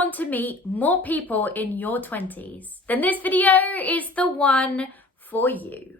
want to meet more people in your 20s, then this video is the one for you.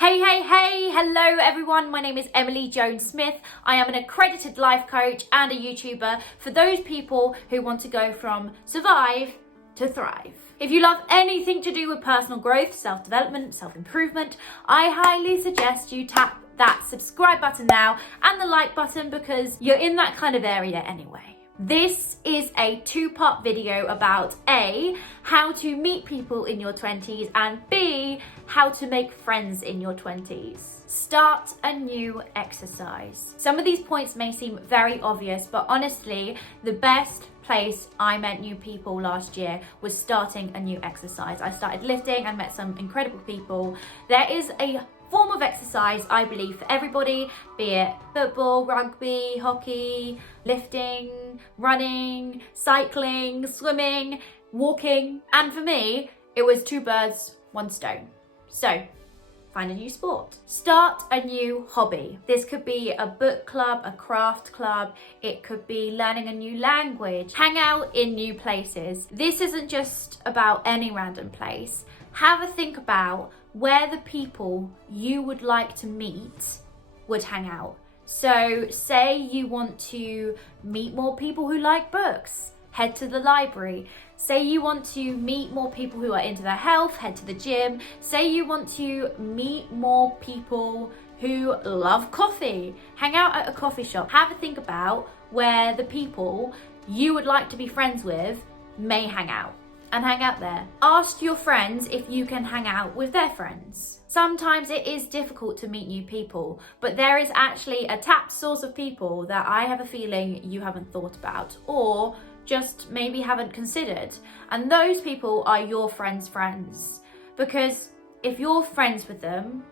Hey, hello everyone, my name is Emily Jones Smith. I am an accredited life coach and a YouTuber for those people who want to go from survive to thrive. If you love anything to do with personal growth, self-development, self-improvement, I highly suggest you tap that subscribe button now and the like button because you're in that kind of area anyway. This is a two-part video about A, how to meet people in your 20s, and B, how to make friends in your 20s. Start a new exercise. Some of these points may seem very obvious, but honestly, the best place I met new people last year was starting a new exercise. I started lifting and met some incredible people. There is a form of exercise, I believe, for everybody, be it football, rugby, hockey, lifting, running, cycling, swimming, walking. And for me, it was two birds, one stone. So, find a new sport. Start a new hobby. This could be a book club, a craft club. It could be learning a new language. Hang out in new places. This isn't just about any random place. Have a think about where the people you would like to meet would hang out. So say you want to meet more people who like books, head to the library. Say you want to meet more people who are into their health, head to the gym. Say you want to meet more people who love coffee, hang out at a coffee shop. Have a think about where the people you would like to be friends with may hang out. And hang out there. Ask your friends if you can hang out with their friends. Sometimes it is difficult to meet new people, but there is actually a tapped source of people that I have a feeling you haven't thought about or just maybe haven't considered. And those people are your friends' friends. Because if you're friends with them,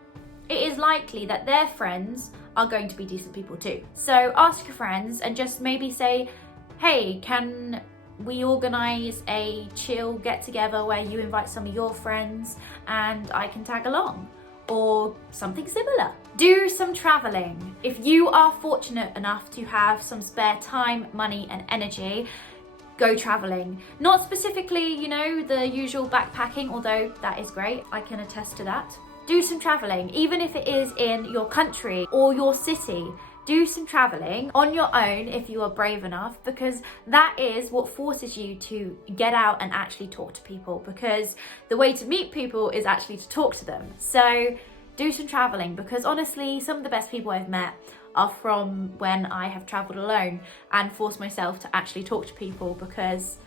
it is likely that their friends are going to be decent people too. So ask your friends and just maybe say, hey, can we organise a chill get together where you invite some of your friends and I can tag along, or something similar. Do some travelling. If you are fortunate enough to have some spare time, money and energy, go travelling. Not specifically, the usual backpacking, although that is great, I can attest to that. Do some travelling, even if it is in your country or your city. Do some travelling on your own if you are brave enough, because that is what forces you to get out and actually talk to people, because the way to meet people is actually to talk to them. So do some travelling, because honestly, some of the best people I've met are from when I have travelled alone and forced myself to actually talk to people, because,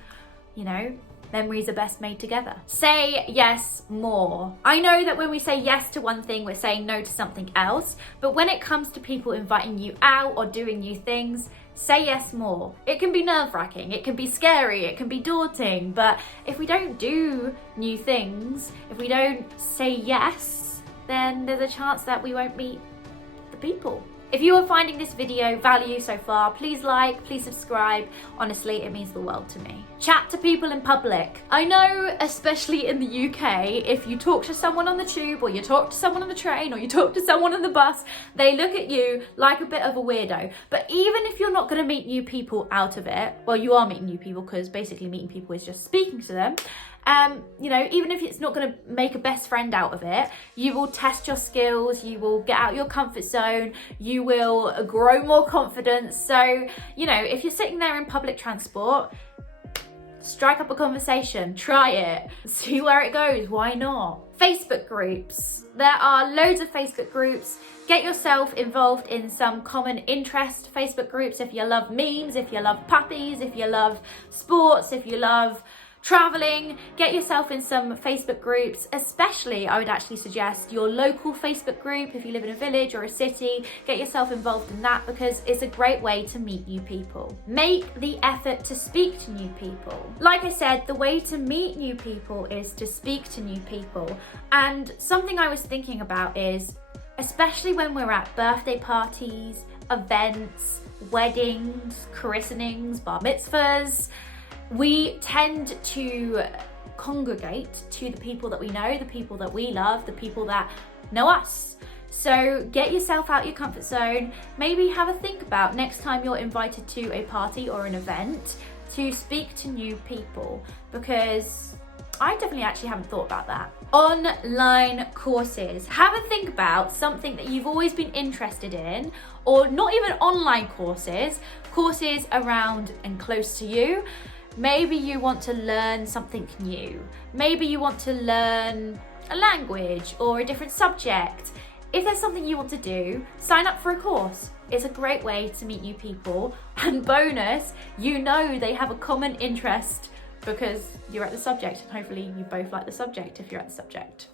memories are best made together. Say yes more. I know that when we say yes to one thing, we're saying no to something else, but when it comes to people inviting you out or doing new things, say yes more. It can be nerve-wracking, it can be scary, it can be daunting, but if we don't do new things, if we don't say yes, then there's a chance that we won't meet the people. If you are finding this video value so far, please like, please subscribe. Honestly, it means the world to me. Chat to people in public. I know, especially in the UK, if you talk to someone on the tube, or you talk to someone on the train, or you talk to someone on the bus, they look at you like a bit of a weirdo. But even if you're not going to meet new people out of it, well, you are meeting new people, because basically meeting people is just speaking to them. Even if it's not going to make a best friend out of it, you will test your skills, you will get out your comfort zone, you will grow more confidence. So, if you're sitting there in public transport, strike up a conversation, try it, see where it goes, why not? Facebook groups. There are loads of Facebook groups. Get yourself involved in some common interest Facebook groups if you love memes, if you love puppies, if you love sports, if you love traveling. Get yourself in some Facebook groups, especially I would actually suggest your local Facebook group if you live in a village or a city. Get yourself involved in that, because it's a great way to meet new people. Make the effort to speak to new people. Like I said, the way to meet new people is to speak to new people. And something I was thinking about is, especially when we're at birthday parties, events, weddings, christenings, bar mitzvahs, we tend to congregate to the people that we know, the people that we love, the people that know us. So get yourself out your comfort zone. Maybe have a think about next time you're invited to a party or an event to speak to new people, because I definitely actually haven't thought about that. Online courses. Have a think about something that you've always been interested in, or not even online courses around and close to you. Maybe you want to learn something new. Maybe you want to learn a language or a different subject. If there's something you want to do, sign up for a course. It's a great way to meet new people. And bonus, you know they have a common interest because you're at the subject, and hopefully you both like the subject if you're at the subject.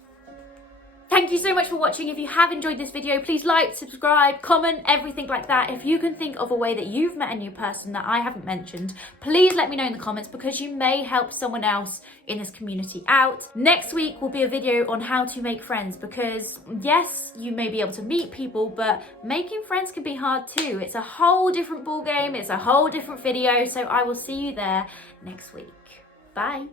Thank you so much for watching. If you have enjoyed this video, please like, subscribe, comment, everything like that. If you can think of a way that you've met a new person that I haven't mentioned, please let me know in the comments, because you may help someone else in this community out. Next week will be a video on how to make friends, because yes, you may be able to meet people, but making friends can be hard too. It's a whole different ball game. It's a whole different video. So I will see you there next week. Bye.